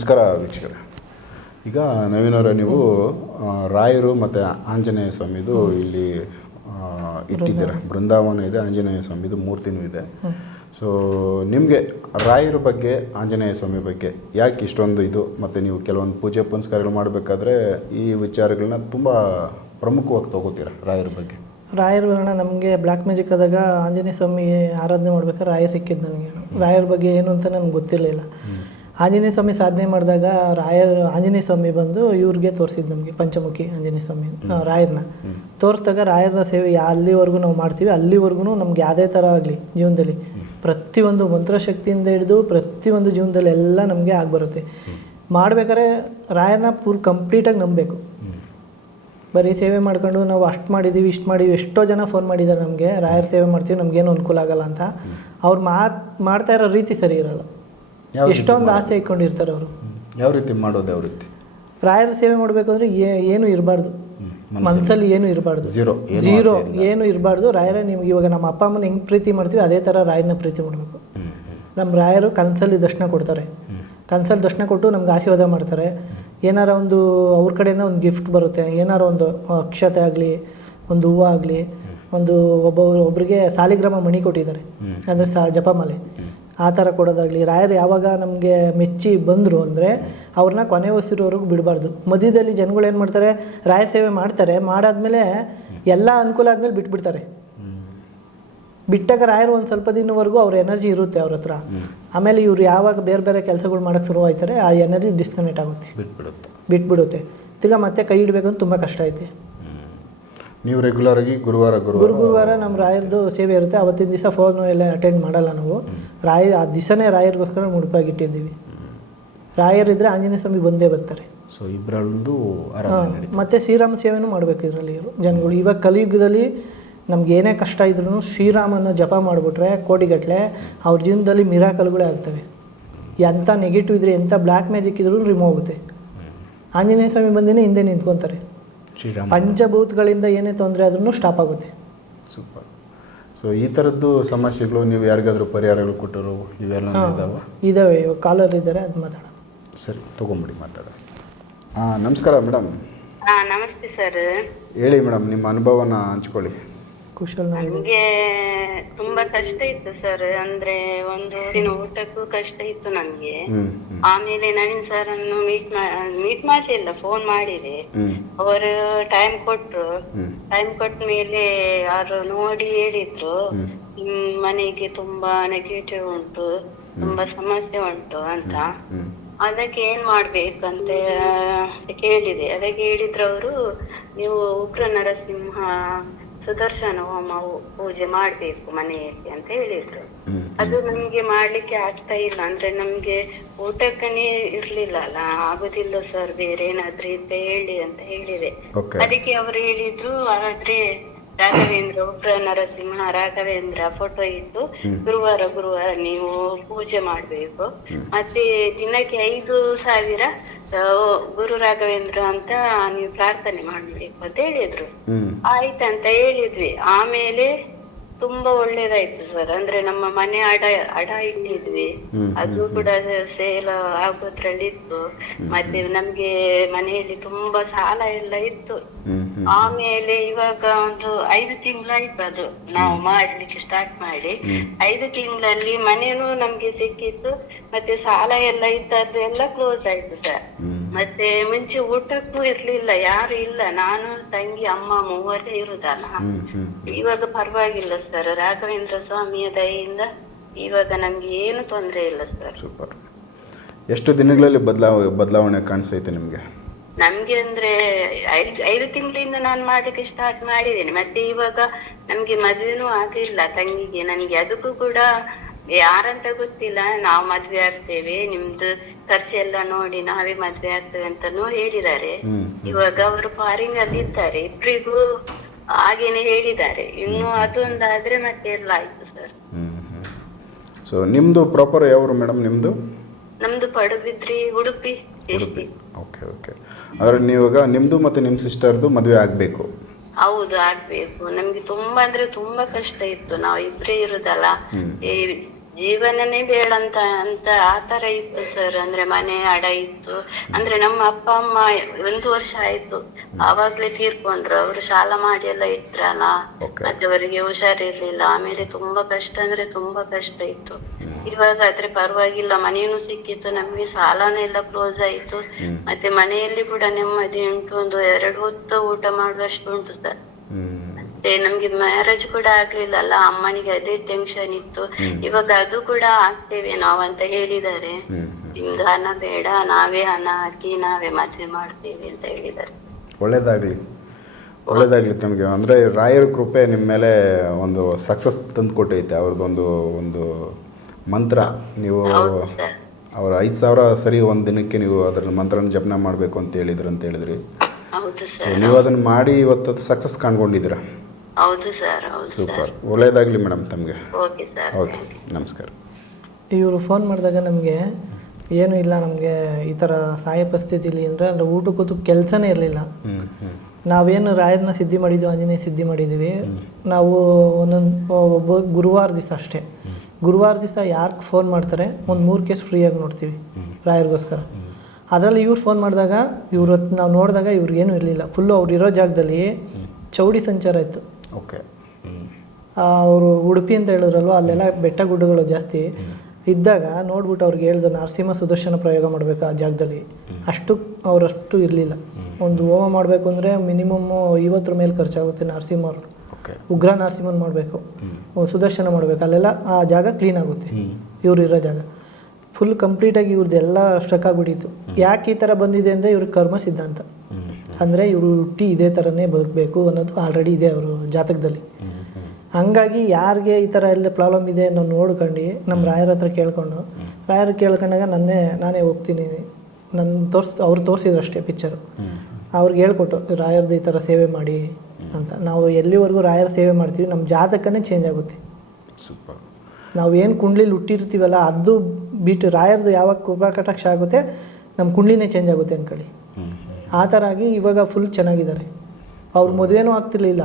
ನಮಸ್ಕಾರ ವೀಕ್ಷಕರೇ ಈಗ ನವೀನವರ ನೀವು ರಾಯರು ಮತ್ತು ಆಂಜನೇಯ ಸ್ವಾಮಿದು ಇಲ್ಲಿ ಇಟ್ಟಿದ್ದೀರ ಬೃಂದಾವನ ಇದೆ ಆಂಜನೇಯ ಸ್ವಾಮಿದು ಮೂರ್ತಿನೂ ಇದೆ ಸೊ ನಿಮಗೆ ರಾಯರ ಬಗ್ಗೆ ಆಂಜನೇಯ ಸ್ವಾಮಿ ಬಗ್ಗೆ ಯಾಕೆ ಇಷ್ಟೊಂದು ಇದು ಮತ್ತು ನೀವು ಕೆಲವೊಂದು ಪೂಜೆ ಪುನಸ್ಕಾರಗಳು ಮಾಡಬೇಕಾದ್ರೆ ಈ ವಿಚಾರಗಳನ್ನ ತುಂಬ ಪ್ರಮುಖವಾಗಿ ತಗೋತೀರ ರಾಯರ ಬಗ್ಗೆ ರಾಯರ ವರ್ಣ ನಮಗೆ ಬ್ಲ್ಯಾಕ್ ಮ್ಯಾಜಿಕ್ ಆದಾಗ ಆಂಜನೇಯ ಸ್ವಾಮಿ ಆರಾಧನೆ ಮಾಡ್ಬೇಕಾದ್ರೆ ರಾಯರ್ ಸಿಕ್ಕಿದ್ದು ನನಗೆ ರಾಯರ ಬಗ್ಗೆ ಏನು ಅಂತ ನನಗೆ ಗೊತ್ತಿರಲಿಲ್ಲ ಆಂಜನೇಯ ಸ್ವಾಮಿ ಸಾಧನೆ ಮಾಡಿದಾಗ ರಾಯರ್ ಆಂಜನೇಯ ಸ್ವಾಮಿ ಬಂದು ಇವ್ರಿಗೆ ತೋರಿಸಿದ್ದು ನಮಗೆ ಪಂಚಮುಖಿ ಆಂಜನೇಯ ಸ್ವಾಮಿ ರಾಯರನ್ನ ತೋರಿಸಿದಾಗ ರಾಯರ್ನ ಸೇವೆ ಅಲ್ಲಿವರೆಗೂ ನಾವು ಮಾಡ್ತೀವಿ ಅಲ್ಲಿವರೆಗೂ ನಮ್ಗೆ ಯಾವುದೇ ಥರ ಆಗಲಿ ಜೀವನದಲ್ಲಿ ಪ್ರತಿಯೊಂದು ಮಂತ್ರಶಕ್ತಿಯಿಂದ ಹಿಡಿದು ಪ್ರತಿಯೊಂದು ಜೀವನದಲ್ಲಿ ಎಲ್ಲ ನಮಗೆ ಆಗಿಬರುತ್ತೆ ಮಾಡ್ಬೇಕಾದ್ರೆ ರಾಯರನ್ನ ಪೂರ್ ಕಂಪ್ಲೀಟಾಗಿ ನಂಬಬೇಕು ಬರೀ ಸೇವೆ ಮಾಡ್ಕೊಂಡು ನಾವು ಅಷ್ಟು ಮಾಡಿದ್ದೀವಿ ಇಷ್ಟು ಮಾಡಿದ್ದೀವಿ ಎಷ್ಟೋ ಜನ ಫೋನ್ ಮಾಡಿದ್ದಾರೆ ನಮಗೆ ರಾಯರ ಸೇವೆ ಮಾಡ್ತೀವಿ ನಮಗೇನು ಅನುಕೂಲ ಆಗಲ್ಲ ಅಂತ ಅವ್ರು ಮಾತು ಮಾಡ್ತಾ ಇರೋ ರೀತಿ ಸರಿ ಇರೋಲ್ಲ ಎಷ್ಟೊಂದು ಆಸೆ ಇಟ್ಕೊಂಡಿರ್ತಾರೆ ಅವರು ಯಾವ ರೀತಿ ಮಾಡೋದು ಯಾವ ರೀತಿ ರಾಯರ ಸೇವೆ ಮಾಡಬೇಕಂದ್ರೆ ಏನು ಇರಬಾರ್ದು ಮನಸ್ಸಲ್ಲಿ ಏನು ಇರಬಾರ್ದು ಜೀರೋ ಜೀರೋ ಏನು ಇರಬಾರ್ದು ರಾಯರ ನಿಮ್ಗೆ ಇವಾಗ ನಮ್ಮ ಅಪ್ಪ ಅಮ್ಮನ ಹೆಂಗೆ ಪ್ರೀತಿ ಮಾಡ್ತೀವಿ ಅದೇ ಥರ ರಾಯರನ್ನ ಪ್ರೀತಿ ಮಾಡಬೇಕು ನಮ್ಮ ರಾಯರು ಕನಸಲ್ಲಿ ದರ್ಶನ ಕೊಡ್ತಾರೆ ಕನಸಲ್ಲಿ ದರ್ಶನ ಕೊಟ್ಟು ನಮ್ಗೆ ಆಶೀರ್ವಾದ ಮಾಡ್ತಾರೆ ಏನಾರ ಒಂದು ಅವ್ರ ಕಡೆಯಿಂದ ಒಂದು ಗಿಫ್ಟ್ ಬರುತ್ತೆ ಏನಾರ ಒಂದು ಅಕ್ಷತೆ ಆಗಲಿ ಒಂದು ಹೂವು ಆಗಲಿ ಒಂದು ಒಬ್ಬ ಒಬ್ಬರಿಗೆ ಸಾಲಿಗ್ರಾಮ ಮಣಿ ಕೊಟ್ಟಿದ್ದಾರೆ ಅಂದರೆ ಸಾ ಜಪಮಾಲೆ ಆ ಥರ ಕೊಡೋದಾಗಲಿ ರಾಯರು ಯಾವಾಗ ನಮಗೆ ಮೆಚ್ಚಿ ಬಂದರು ಅಂದರೆ ಅವ್ರನ್ನ ಕೊನೆ ಉಸಿರೋವರೆಗೂ ಬಿಡಬಾರ್ದು ಮಧ್ಯದಲ್ಲಿ ಜನಗಳು ಏನು ಮಾಡ್ತಾರೆ ರಾಯ ಸೇವೆ ಮಾಡ್ತಾರೆ ಮಾಡಾದ್ಮೇಲೆ ಎಲ್ಲ ಅನುಕೂಲ ಆದಮೇಲೆ ಬಿಟ್ಬಿಡ್ತಾರೆ ಬಿಟ್ಟಾಗ ರಾಯರು ಒಂದು ಸ್ವಲ್ಪ ದಿನವರೆಗೂ ಅವ್ರ ಎನರ್ಜಿ ಇರುತ್ತೆ ಅವ್ರ ಹತ್ರ ಆಮೇಲೆ ಇವರು ಯಾವಾಗ ಬೇರೆ ಬೇರೆ ಕೆಲಸಗಳು ಶುರು ಆಯ್ತಾರೆ ಆ ಎನರ್ಜಿ ಡಿಸ್ಕನೆಕ್ಟ್ ಆಗುತ್ತೆ ಬಿಟ್ಬಿಡುತ್ತೆ ಬಿಟ್ಬಿಡುತ್ತೆ ತಿರ್ಗಾ ಮತ್ತೆ ಕೈ ಇಡಬೇಕಂದ್ರೆ ತುಂಬ ಕಷ್ಟ ಐತೆ ನೀವು ರೆಗ್ಯುಲರ್ ಆಗಿ ಗುರುವಾರ ಗುರು ಗುರುವಾರ ನಮ್ಮ ರಾಯರದು ಸೇವೆ ಇರುತ್ತೆ ಅವತ್ತಿನ ದಿವಸ ಫೋನು ಎಲ್ಲ ಅಟೆಂಡ್ ಮಾಡಲ್ಲ ನಾವು ರಾಯ ಆ ದಿವಸನೇ ರಾಯರಿಗೋಸ್ಕರ ಮುಡುಪಾಗಿಟ್ಟಿದ್ದೀವಿ ರಾಯರಿದ್ರೆ ಆಂಜನೇಯ ಸ್ವಾಮಿ ಬಂದೇ ಬರ್ತಾರೆ ಸೊ ಇಬ್ಬರಲ್ಲೊಂದು ಮತ್ತೆ ಶ್ರೀರಾಮ ಸೇವೆನೂ ಮಾಡಬೇಕು ಇದರಲ್ಲಿ ಜನಗಳು ಇವಾಗ ಕಲಿಯುಗದಲ್ಲಿ ನಮ್ಗೆ ಏನೇ ಕಷ್ಟ ಇದ್ರೂ ಶ್ರೀರಾಮನ ಜಪ ಮಾಡಿಬಿಟ್ರೆ ಕೋಟಿಗಟ್ಟಲೆ ಅವ್ರ ಜೀವನದಲ್ಲಿ ಮಿರಾಕಲ್ಗಳೇ ಆಗ್ತವೆ ಎಂಥ ನೆಗೆಟಿವ್ ಇದ್ರೆ ಎಂಥ ಬ್ಲ್ಯಾಕ್ ಮ್ಯಾಜಿಕ್ ಇದ್ರೂ ರಿಮೂವ್ ಆಗುತ್ತೆ ಆಂಜನೇಯ ಸ್ವಾಮಿ ಬಂದಿನೇ ಹಿಂದೆ ನಿಂತ್ಕೊತಾರೆ ಶ್ರೀರಾಮ ಪಂಚಭೂತಗಳಿಂದ ಏನೇ ತೊಂದರೆ ಆದ್ರೂ ಸ್ಟಾಪ್ ಆಗುತ್ತೆ ಸೂಪರ್ ಸೊ ಈ ಥರದ್ದು ಸಮಸ್ಯೆಗಳು ನೀವು ಯಾರಿಗಾದರೂ ಪರಿಹಾರಗಳು ಕೊಟ್ಟರು ಇವೆಲ್ಲ ಇದಾವೆ ಇದಾವೆ ಇವಾಗ ಕಾಲರ್ ಇದ್ದಾರೆ ಅದು ಮಾತಾಡ ಸರಿ ತಗೊಂಬಿಡಿ ಮಾತಾಡ ಹಾಂ ನಮಸ್ಕಾರ ಮೇಡಮ್ ಸರ್ ಹೇಳಿ ಮೇಡಮ್ ನಿಮ್ಮ ಅನುಭವನ ಹಂಚ್ಕೊಳ್ಳಿ ಕುಶಲ್ ತುಂಬಾ ಕಷ್ಟ ಇತ್ತು ಸರ್ ಅಂದ್ರೆ ಒಂದು ದಿನ ಊಟಕ್ಕೂ ಕಷ್ಟ ಇತ್ತು ನನ್ಗೆ ಆಮೇಲೆ ನವೀನ್ ಸರ್ ಅನ್ನು ಮೀಟ್ ಮೀಟ್ ಮಾಡ್ಲಿಲ್ಲ ಫೋನ್ ಮಾಡಿದೆ ಅವರು ಟೈಮ್ ಕೊಟ್ರು ಟೈಮ್ ಕೊಟ್ಟ ಮೇಲೆ ಯಾರು ನೋಡಿ ಹೇಳಿದ್ರು ನಿಮ್ ಮನೆಗೆ ತುಂಬಾ ನೆಗೆಟಿವ್ ಉಂಟು ತುಂಬಾ ಸಮಸ್ಯೆ ಉಂಟು ಅಂತ ಅದಕ್ಕೆ ಏನ್ ಮಾಡ್ಬೇಕಂತ ಕೇಳಿದೆ ಅದಕ್ಕೆ ಹೇಳಿದ್ರು ಅವರು ನೀವು ಉಗ್ರ ನರಸಿಂಹ ಸುದರ್ಶನ ಹೋಮ ಪೂಜೆ ಮಾಡ್ಬೇಕು ಮನೆಯಲ್ಲಿ ಅಂತ ಹೇಳಿದ್ರು ಅದು ನಮ್ಗೆ ಮಾಡ್ಲಿಕ್ಕೆ ಆಗ್ತಾ ಇಲ್ಲ ಅಂದ್ರೆ ನಮ್ಗೆ ಊಟಕ್ಕನೇ ಇರ್ಲಿಲ್ಲ ಅಲ್ಲ ಆಗುದಿಲ್ಲ ಸರ್ ಬೇರೆ ಏನಾದ್ರೂ ಇದ್ರೆ ಹೇಳಿ ಅಂತ ಹೇಳಿದೆ ಅದಕ್ಕೆ ಅವ್ರು ಹೇಳಿದ್ರು ಆದ್ರೆ ರಾಘವೇಂದ್ರ ಉಗ್ರ ನರಸಿಂಹ ರಾಘವೇಂದ್ರ ಫೋಟೋ ಇದ್ದು ಗುರುವಾರ ಗುರುವಾರ ನೀವು ಪೂಜೆ ಮಾಡ್ಬೇಕು ಮತ್ತೆ ದಿನಕ್ಕೆ ಐದು ಸಾವಿರ ಗುರು ರಾಘವೇಂದ್ರ ಅಂತ ನೀವು ಪ್ರಾರ್ಥನೆ ಮಾಡ್ಬೇಕು ಅಂತ ಹೇಳಿದ್ರು ಆಯ್ತಂತ ಹೇಳಿದ್ವಿ ಆಮೇಲೆ ತುಂಬಾ ಒಳ್ಳೇದಾಯ್ತು ಸರ್ ಅಂದ್ರೆ ನಮ್ಮ ಮನೆ ಅಡ ಅಡ ಇಟ್ಟಿದ್ವಿ ಅದು ಕೂಡ ಸೇಲ್ ಆಗೋದ್ರಲ್ಲಿ ಇತ್ತು ಮತ್ತೆ ನಮ್ಗೆ ಮನೆಯಲ್ಲಿ ತುಂಬಾ ಸಾಲ ಎಲ್ಲ ಇತ್ತು ಆಮೇಲೆ ಇವಾಗ ಒಂದು ಐದು ತಿಂಗಳಾಯ್ತು ಅದು ನಾವು ಮಾಡ್ಲಿಕ್ಕೆ ಸ್ಟಾರ್ಟ್ ಮಾಡಿ ಐದು ತಿಂಗಳಲ್ಲಿ ಮನೇನು ನಮ್ಗೆ ಸಿಕ್ಕಿತ್ತು ಮತ್ತೆ ಸಾಲ ಎಲ್ಲ ಇದ್ದದ್ದು ಎಲ್ಲ ಕ್ಲೋಸ್ ಆಯ್ತು ಸರ್ ಮತ್ತೆ ಮುಂಚೆ ಊಟಕ್ಕೂ ಇರ್ಲಿಲ್ಲ ಯಾರು ಇಲ್ಲ ನಾನು ತಂಗಿ ಅಮ್ಮ ಮೂವರೇ ಇರುದಲ್ಲ ಇವಾಗ ಪರವಾಗಿಲ್ಲ ಸರ್ ರಾಘವೇಂದ್ರ ಸ್ವಾಮಿಯ ದಯೆಯಿಂದ ಇವಾಗ ನಮ್ಗೆ ಏನು ತೊಂದರೆ ಇಲ್ಲ ಸರ್ ಎಷ್ಟು ದಿನಗಳಲ್ಲಿ ಬದಲಾವ ಬದಲಾವಣೆ ಕಾಣಿಸೈತೆ ನಿಮಗೆ ನಮ್ಗೆ ಅಂದ್ರೆ ಐದು ಐದು ತಿಂಗಳಿಂದ ನಾನು ಮಾಡ್ಲಿಕ್ಕೆ ಸ್ಟಾರ್ಟ್ ಮಾಡಿದ್ದೇನೆ ಮತ್ತೆ ಇವಾಗ ನಮ್ಗೆ ಮದುವೆನೂ ಆಗಿಲ್ಲ ತಂಗಿಗೆ ನನ್ಗೆ ಅದಕ್ಕೂ ಕೂಡ ಯಾರಂತ ಗೊತ್ತಿಲ್ಲ ನಾವ್ ಮದ್ವೆ ಆಗ್ತೇವೆ ನಿಮ್ದು ಎಲ್ಲ ನೋಡಿ ನಾವೇ ಮದ್ವೆ ಆಗ್ತೇವೆ ಅಂತನು ಹೇಳಿದ್ದಾರೆ ಇವಾಗ ಅವರು ಫಾರಿನ್ ಅಲ್ಲಿ ಇದ್ದಾರೆ ಇಬ್ರಿಗೂ ಹಾಗೇನೆ ಹೇಳಿದ್ದಾರೆ ಇನ್ನು ಅದೊಂದಾದ್ರೆ ಮತ್ತೆ ಎಲ್ಲ ಆಯ್ತು ಸರ್ ಸೊ ನಿಮ್ದು ಪ್ರಾಪರ್ ಯಾವ್ರು ಮೇಡಮ್ ನಿಮ್ದು ನಮ್ದು ಪಡುಬಿದ್ರಿ ಉಡುಪಿ ಓಕೆ ಓಕೆ ಆದ್ರೆ ಇವಾಗ ನಿಮ್ದು ಮತ್ತೆ ನಿಮ್ ಸಿಸ್ಟರ್ದು ಮದುವೆ ಆಗ್ಬೇಕು ಹೌದು ಆಗ್ಬೇಕು ನಮ್ಗೆ ತುಂಬಾ ಅಂದ್ರೆ ತುಂಬಾ ಕಷ್ಟ ಇತ್ತು ನಾವು ಇಬ್ರೇ ಇರುದಲ್ಲ ಜೀವನನೇ ಬೇಡ ಅಂತ ಅಂತ ಆತರ ಇತ್ತು ಸರ್ ಅಂದ್ರೆ ಮನೆ ಅಡ ಇತ್ತು ಅಂದ್ರೆ ನಮ್ಮ ಅಪ್ಪ ಅಮ್ಮ ಒಂದು ವರ್ಷ ಆಯ್ತು ಆವಾಗ್ಲೇ ತೀರ್ಕೊಂಡ್ರು ಅವ್ರು ಸಾಲ ಮಾಡಿ ಎಲ್ಲ ಇಟ್ರಲ್ಲ ಮತ್ತೆ ಅವರಿಗೆ ಹುಷಾರಿರ್ಲಿಲ್ಲ ಆಮೇಲೆ ತುಂಬಾ ಕಷ್ಟ ಅಂದ್ರೆ ತುಂಬಾ ಕಷ್ಟ ಇತ್ತು ಇವಾಗ ಆದ್ರೆ ಪರವಾಗಿಲ್ಲ ಮನೆಯೂ ಸಿಕ್ಕಿತ್ತು ನಮ್ಗೆ ಸಾಲನೂ ಎಲ್ಲ ಕ್ಲೋಸ್ ಆಯ್ತು ಮತ್ತೆ ಮನೆಯಲ್ಲಿ ಕೂಡ ನೆಮ್ಮದಿ ಉಂಟು ಒಂದು ಎರಡು ಹೊತ್ತು ಊಟ ಮಾಡುವಷ್ಟು ಉಂಟು ಸರ್ ಮತ್ತೆ ನಮ್ಗೆ ಮ್ಯಾರೇಜ್ ಕೂಡ ಅಲ್ಲ ಅಮ್ಮನಿಗೆ ಅದೇ ಟೆನ್ಷನ್ ಇತ್ತು ಇವಾಗ ಅದು ಕೂಡ ಆಗ್ತೇವೆ ಅಂತ ಹೇಳಿದ್ದಾರೆ ನಿಮ್ದು ಹಣ ಬೇಡ ನಾವೇ ಹಣ ಹಾಕಿ ನಾವೇ ಮದ್ವೆ ಮಾಡ್ತೇವೆ ಅಂತ ಹೇಳಿದ್ದಾರೆ ಒಳ್ಳೇದಾಗ್ಲಿ ಒಳ್ಳೇದಾಗಲಿ ತಮಗೆ ಅಂದ್ರೆ ರಾಯರ ಕೃಪೆ ನಿಮ್ಮ ಮೇಲೆ ಒಂದು ಸಕ್ಸಸ್ ತಂದು ಕೊಟ್ಟೈತೆ ಅವ್ರದ್ದೊಂದು ಒಂದು ಮಂತ್ರ ನೀವು ಅವ್ರ ಐದು ಸಾವಿರ ಸರಿ ಒಂದು ದಿನಕ್ಕೆ ನೀವು ಅದ್ರ ಮಂತ್ರನ ಜಪನ ಮಾಡಬೇಕು ಅಂತ ಹೇಳಿದ್ರು ಅಂತ ಹೇಳಿದ್ರಿ ನೀವು ಅದನ್ನು ಮಾಡಿ ಇವತ್ತು ಸಕ್ಸಸ್ ಕಾಣ್ಕೊಂಡಿದ್ದೀರಾ ಸೂಪರ್ ಒಳ್ಳೇದಾಗ್ಲಿ ಮೇಡಮ್ ತಮಗೆ ಓಕೆ ಸರ್ ಓಕೆ ನಮಸ್ಕಾರ ಇವರು ಫೋನ್ ಮಾಡಿದಾಗ ನಮಗೆ ಏನು ಇಲ್ಲ ನಮಗೆ ಈ ಥರ ಸಹಾಯ ಪರಿಸ್ಥಿತಿಲಿ ಅಂದರೆ ಅಂದರೆ ಊಟಕ್ಕೂತು ಕೆಲಸನೇ ಇರಲಿಲ್ಲ ನಾವೇನು ರಾಯರನ್ನ ಸಿದ್ಧಿ ಮಾಡಿದ್ವಿ ಆಂಜನೇಯ ಸಿದ್ಧಿ ಮಾಡಿದ್ದೀವಿ ನಾವು ಒಂದೊಂದು ಒಬ್ಬ ಗುರುವಾರ ದಿವಸ ಅಷ್ಟೇ ಗುರುವಾರ ದಿವಸ ಯಾರಿಗೆ ಫೋನ್ ಮಾಡ್ತಾರೆ ಒಂದು ಮೂರು ಕೇಸ್ ಫ್ರೀಯಾಗಿ ನೋಡ್ತೀವಿ ರಾಯರಿಗೋಸ್ಕರ ಅದರಲ್ಲಿ ಇವ್ರು ಫೋನ್ ಮಾಡಿದಾಗ ಇವ್ರ ನಾವು ನೋಡಿದಾಗ ಇವ್ರಿಗೇನು ಇರಲಿಲ್ಲ ಫುಲ್ಲು ಅವ್ರು ಇರೋ ಜಾಗದಲ್ಲಿ ಚೌಡಿ ಸಂಚಾರ ಇತ್ತು ಓಕೆ ಅವರು ಉಡುಪಿ ಅಂತ ಹೇಳಿದ್ರಲ್ವ ಅಲ್ಲೆಲ್ಲ ಬೆಟ್ಟ ಗುಡ್ಡಗಳು ಜಾಸ್ತಿ ಇದ್ದಾಗ ನೋಡ್ಬಿಟ್ಟು ಅವ್ರಿಗೆ ಹೇಳ್ದೆ ನರಸಿಂಹ ಸುದರ್ಶನ ಪ್ರಯೋಗ ಮಾಡಬೇಕು ಆ ಜಾಗದಲ್ಲಿ ಅಷ್ಟು ಅವರಷ್ಟು ಇರಲಿಲ್ಲ ಒಂದು ಹೋಮ ಮಾಡಬೇಕು ಅಂದರೆ ಮಿನಿಮಮ್ ಐವತ್ತರ ಮೇಲೆ ಖರ್ಚಾಗುತ್ತೆ ನರಸಿಂಹ ಉಗ್ರ ನರಸಿಂಹನ್ ಮಾಡಬೇಕು ಸುದರ್ಶನ ಮಾಡಬೇಕು ಅಲ್ಲೆಲ್ಲ ಆ ಜಾಗ ಕ್ಲೀನ್ ಆಗುತ್ತೆ ಇವ್ರು ಇರೋ ಜಾಗ ಫುಲ್ ಕಂಪ್ಲೀಟಾಗಿ ಇವ್ರದ್ದು ಎಲ್ಲ ಸ್ಟ್ರಕ್ ಆಗಿಬಿಟ್ಟಿತ್ತು ಯಾಕೆ ಈ ಥರ ಬಂದಿದೆ ಅಂದರೆ ಇವ್ರಿಗೆ ಕರ್ಮ ಸಿದ್ಧಾಂತ ಅಂದರೆ ಇವರು ಹುಟ್ಟಿ ಇದೇ ಥರನೇ ಬದುಕಬೇಕು ಅನ್ನೋದು ಆಲ್ರೆಡಿ ಇದೆ ಅವರು ಜಾತಕದಲ್ಲಿ ಹಂಗಾಗಿ ಯಾರಿಗೆ ಈ ಥರ ಎಲ್ಲ ಪ್ರಾಬ್ಲಮ್ ಇದೆ ಅನ್ನೋ ನೋಡ್ಕೊಂಡು ನಮ್ಮ ರಾಯರ ಹತ್ರ ಕೇಳಿಕೊಂಡು ರಾಯರು ಕೇಳ್ಕೊಂಡಾಗ ನನ್ನೇ ನಾನೇ ಹೋಗ್ತೀನಿ ನನ್ನ ತೋರ್ಸ್ ಅವ್ರು ತೋರಿಸಿದ್ರು ಅಷ್ಟೇ ಪಿಕ್ಚರು ಅವ್ರಿಗೆ ಹೇಳ್ಕೊಟ್ಟು ರಾಯರ್ದು ಈ ಥರ ಸೇವೆ ಮಾಡಿ ಅಂತ ನಾವು ಎಲ್ಲಿವರೆಗೂ ರಾಯರ ಸೇವೆ ಮಾಡ್ತೀವಿ ನಮ್ಮ ಜಾತಕನೇ ಚೇಂಜ್ ಆಗುತ್ತೆ ಸೂಪರ್ ನಾವು ಏನು ಕುಂಡ್ಲಿಲಿ ಹುಟ್ಟಿರ್ತೀವಲ್ಲ ಅದು ಬಿಟ್ಟು ರಾಯರ್ದು ಯಾವಾಗ ಕೃಪಾ ಕಟಾಕ್ಷ ಆಗುತ್ತೆ ನಮ್ಮ ಕುಂಡ್ಲಿನೇ ಚೇಂಜ್ ಆಗುತ್ತೆ ಅನ್ಕೊಳ್ಳಿ ಆ ಥರ ಆಗಿ ಇವಾಗ ಫುಲ್ ಚೆನ್ನಾಗಿದ್ದಾರೆ ಅವ್ರ ಮದುವೆನೂ ಆಗ್ತಿರ್ಲಿಲ್ಲ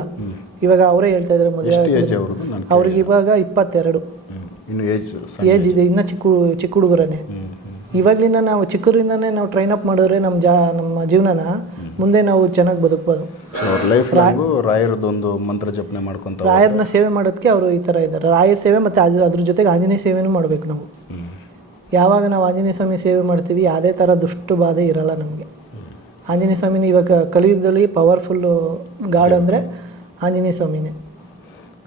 ಇವಾಗ ಅವರೇ ಹೇಳ್ತಾ ಇದ್ದಾರೆ ಮದುವೆ ಅವ್ರಿಗೆ ಇವಾಗ ಇಪ್ಪತ್ತೆರಡು ಏಜ್ ಇದೆ ಇನ್ನೂ ಚಿಕ್ಕ ಚಿಕ್ಕ ಹುಡುಗರನ್ನೇ ಇವಾಗಲಿಂದ ನಾವು ಚಿಕ್ಕರಿಂದನೇ ನಾವು ಟ್ರೈನ್ ಅಪ್ ಮಾಡಿದ್ರೆ ನಮ್ಮ ಜಾ ನಮ್ಮ ಜೀವನನ ಮುಂದೆ ನಾವು ಚೆನ್ನಾಗಿ ಬದುಕ್ಬೋದು ರಾಯರದೊಂದು ಮಂತ್ರ ಜಪನೆ ಮಾಡ್ಕೊಂತ ರಾಯರನ್ನ ಸೇವೆ ಮಾಡೋದಕ್ಕೆ ಅವರು ಈ ಥರ ಇದ್ದಾರೆ ರಾಯರ ಸೇವೆ ಮತ್ತು ಅದು ಅದ್ರ ಜೊತೆಗೆ ಆಂಜನೇಯ ಸೇವೆನೂ ಮಾಡಬೇಕು ನಾವು ಯಾವಾಗ ನಾವು ಆಂಜನೇಯ ಸ್ವಾಮಿ ಸೇವೆ ಮಾಡ್ತೀವಿ ಯಾವುದೇ ಥರ ದುಷ್ಟು ಬಾಧೆ ಇರಲ್ಲ ನಮಗೆ ಆಂಜನೇಯ ಸ್ವಾಮಿನೇ ಇವಾಗ ಕಲಿಯುಗದಲ್ಲಿ ಪವರ್ಫುಲ್ಲು ಗಾಡ್ ಅಂದರೆ ಆಂಜನೇಯ ಸ್ವಾಮಿನೇ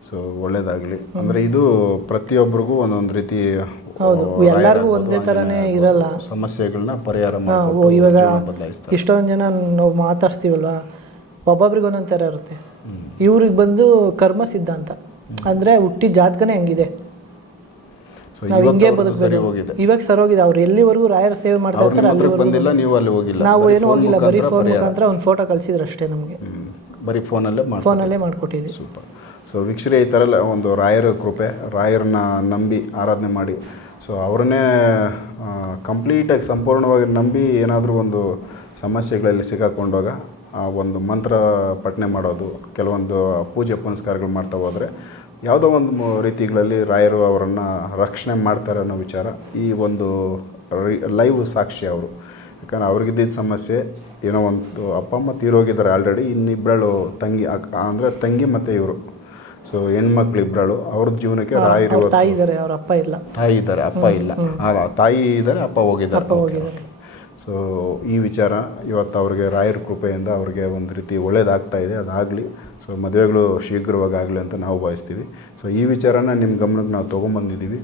ಸೊ ಒಳ್ಳೇದಾಗಲಿ ಅಂದರೆ ಇದು ಪ್ರತಿಯೊಬ್ಬರಿಗೂ ಒಂದೊಂದು ರೀತಿ ಹೌದು ಎಲ್ಲರಿಗೂ ಒಂದೇ ಥರನೇ ಇರಲ್ಲ ಸಮಸ್ಯೆಗಳನ್ನ ಪರಿಹಾರ ಇವಾಗ ಇಷ್ಟೊಂದು ಜನ ನಾವು ಮಾತಾಡ್ತೀವಲ್ವ ಒಬ್ಬೊಬ್ರಿಗೆ ಒಂದೊಂದು ಥರ ಇರುತ್ತೆ ಇವ್ರಿಗೆ ಬಂದು ಕರ್ಮ ಸಿದ್ಧಾಂತ ಅಂದರೆ ಹುಟ್ಟಿದ ಜಾತಕನೇ ಹಂಗಿದೆ ಇವಾಗ ಸರಿ ಬದುಕಬೇಕು ಇವಾಗ ಸರ್ ಹೋಗಿದೆ ಅವ್ರು ಎಲ್ಲಿವರೆಗೂ ರಾಯರ ಸೇವೆ ಮಾಡ್ತಾ ಇರ್ತಾರೆ ಬಂದಿಲ್ಲ ನೀವು ಅಲ್ಲಿ ಹೋಗಿಲ್ಲ ನಾವು ಏನು ಹೋಗಿಲ್ಲ ಬರೀ ಫೋನ್ ಮುಖಾಂತರ ಒಂದು ಫೋಟೋ ಕಳ್ಸಿದ್ರು ಅಷ್ಟೇ ನಮಗೆ ಬರೀ ಫೋನಲ್ಲೇ ಫೋನಲ್ಲೇ ಮಾಡಿಕೊಟ್ಟಿದ್ದೀವಿ ಸೂಪರ್ ಸೊ ವೀಕ್ಷರೆ ಈ ತರಲ್ಲ ಒಂದು ರಾಯರ ಕೃಪೆ ರಾಯರನ್ನ ನಂಬಿ ಆರಾಧನೆ ಮಾಡಿ ಸೊ ಅವ್ರನ್ನೇ ಕಂಪ್ಲೀಟಾಗಿ ಸಂಪೂರ್ಣವಾಗಿ ನಂಬಿ ಏನಾದರೂ ಒಂದು ಸಮಸ್ಯೆಗಳಲ್ಲಿ ಆ ಒಂದು ಮಂತ್ರ ಪಠನೆ ಮಾಡೋದು ಕೆಲವೊಂದು ಪೂಜೆ ಪುನಸ್ಕಾರಗಳು ಮಾಡ್ತಾ ಹೋದರೆ ಯಾವುದೋ ಒಂದು ರೀತಿಗಳಲ್ಲಿ ರಾಯರು ಅವರನ್ನು ರಕ್ಷಣೆ ಮಾಡ್ತಾರೆ ಅನ್ನೋ ವಿಚಾರ ಈ ಒಂದು ಲೈವ್ ಸಾಕ್ಷಿ ಅವರು ಯಾಕಂದರೆ ಅವ್ರಿಗಿದ್ದಿದ್ದ ಸಮಸ್ಯೆ ಏನೋ ಒಂದು ಅಪ್ಪ ಅಮ್ಮ ತೀರೋಗಿದ್ದಾರೆ ಆಲ್ರೆಡಿ ಇನ್ನಿಬ್ಬರಳು ತಂಗಿ ಅಂದರೆ ತಂಗಿ ಮತ್ತು ಇವರು ಸೊ ಹೆಣ್ಮಕ್ಳು ಇಬ್ಬರಳು ಅವ್ರ ಜೀವನಕ್ಕೆ ರಾಯರು ತಾಯಿ ಇದ್ದಾರೆ ಅಪ್ಪ ಇಲ್ಲ ತಾಯಿ ಇದ್ದಾರೆ ಅಪ್ಪ ಇಲ್ಲ ತಾಯಿ ಇದ್ದಾರೆ ಅಪ್ಪ ಹೋಗಿದ್ದಾರೆ ಸೊ ಈ ವಿಚಾರ ಇವತ್ತು ಅವ್ರಿಗೆ ರಾಯರ ಕೃಪೆಯಿಂದ ಅವ್ರಿಗೆ ಒಂದು ರೀತಿ ಒಳ್ಳೇದಾಗ್ತಾ ಇದೆ ಅದಾಗಲಿ ಸೊ ಮದುವೆಗಳು ಶೀಘ್ರವಾಗಿ ಆಗಲಿ ಅಂತ ನಾವು ಭಾವಿಸ್ತೀವಿ ಸೊ ಈ ವಿಚಾರನ ನಿಮ್ಮ ಗಮನಕ್ಕೆ ನಾವು ತೊಗೊಂಬಂದಿದ್ದೀವಿ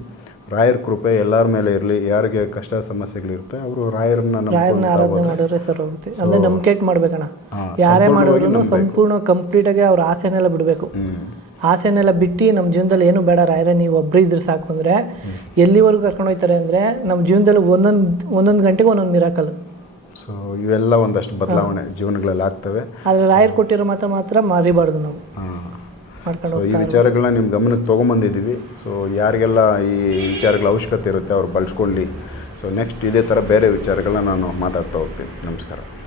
ರಾಯರ ಕೃಪೆ ಎಲ್ಲರ ಮೇಲೆ ಇರಲಿ ಯಾರಿಗೆ ಕಷ್ಟ ಸಮಸ್ಯೆಗಳಿರುತ್ತೆ ಅವರು ರಾಯರನ್ನ ರಾಯರನ್ನ ಆರಾಧನೆ ಮಾಡೋರೆ ಸರ್ ಹೋಗುತ್ತೆ ಅಂದ್ರೆ ನಂಬಿಕೆ ಮಾಡ್ಬೇಕಣ್ಣ ಯಾರೇ ಮಾಡಿದ್ರು ಸಂಪೂರ್ಣ ಕಂಪ್ಲೀಟ್ ಆಗಿ ಅವ್ರ ಆಸೆನೆಲ್ಲ ಬಿಡಬೇಕು ಆಸೆನೆಲ್ಲ ಬಿಟ್ಟು ನಮ್ಮ ಜೀವನದಲ್ಲಿ ಏನು ಬೇಡ ರಾಯರ ನೀವು ಒಬ್ಬರು ಇದ್ರೆ ಸಾಕು ಅಂದ್ರೆ ಎಲ್ಲಿವರೆಗೂ ಕರ್ಕೊಂಡು ಹೋಯ್ತಾರೆ ಅಂದ್ರೆ ನಮ್ಮ ಜೀವನದಲ್ಲಿ ಒಂದೊಂದು ಒಂದೊಂದು ಗಂಟೆಗೆ ಒಂದೊಂದು ಮಿರಾಕಲ್ ಸೊ ಇವೆಲ್ಲ ಒಂದಷ್ಟು ಬದಲಾವಣೆ ಜೀವನಗಳಲ್ಲಿ ಆಗ್ತವೆ ಆದರೆ ರಾಯರು ಕೊಟ್ಟಿರೋ ಮಾತ್ರ ಮಾತ್ರ ಮಾರಿಬಾರ್ದು ನಾವು ಸೊ ಈ ವಿಚಾರಗಳನ್ನ ನಿಮ್ಮ ಗಮನಕ್ಕೆ ತೊಗೊಂಬಂದಿದ್ದೀವಿ ಸೊ ಯಾರಿಗೆಲ್ಲ ಈ ವಿಚಾರಗಳ ಅವಶ್ಯಕತೆ ಇರುತ್ತೆ ಅವ್ರು ಬಳಸ್ಕೊಳ್ಳಿ ಸೊ ನೆಕ್ಸ್ಟ್ ಇದೇ ಥರ ಬೇರೆ ವಿಚಾರಗಳನ್ನ ನಾನು ಮಾತಾಡ್ತಾ ಹೋಗ್ತೀನಿ ನಮಸ್ಕಾರ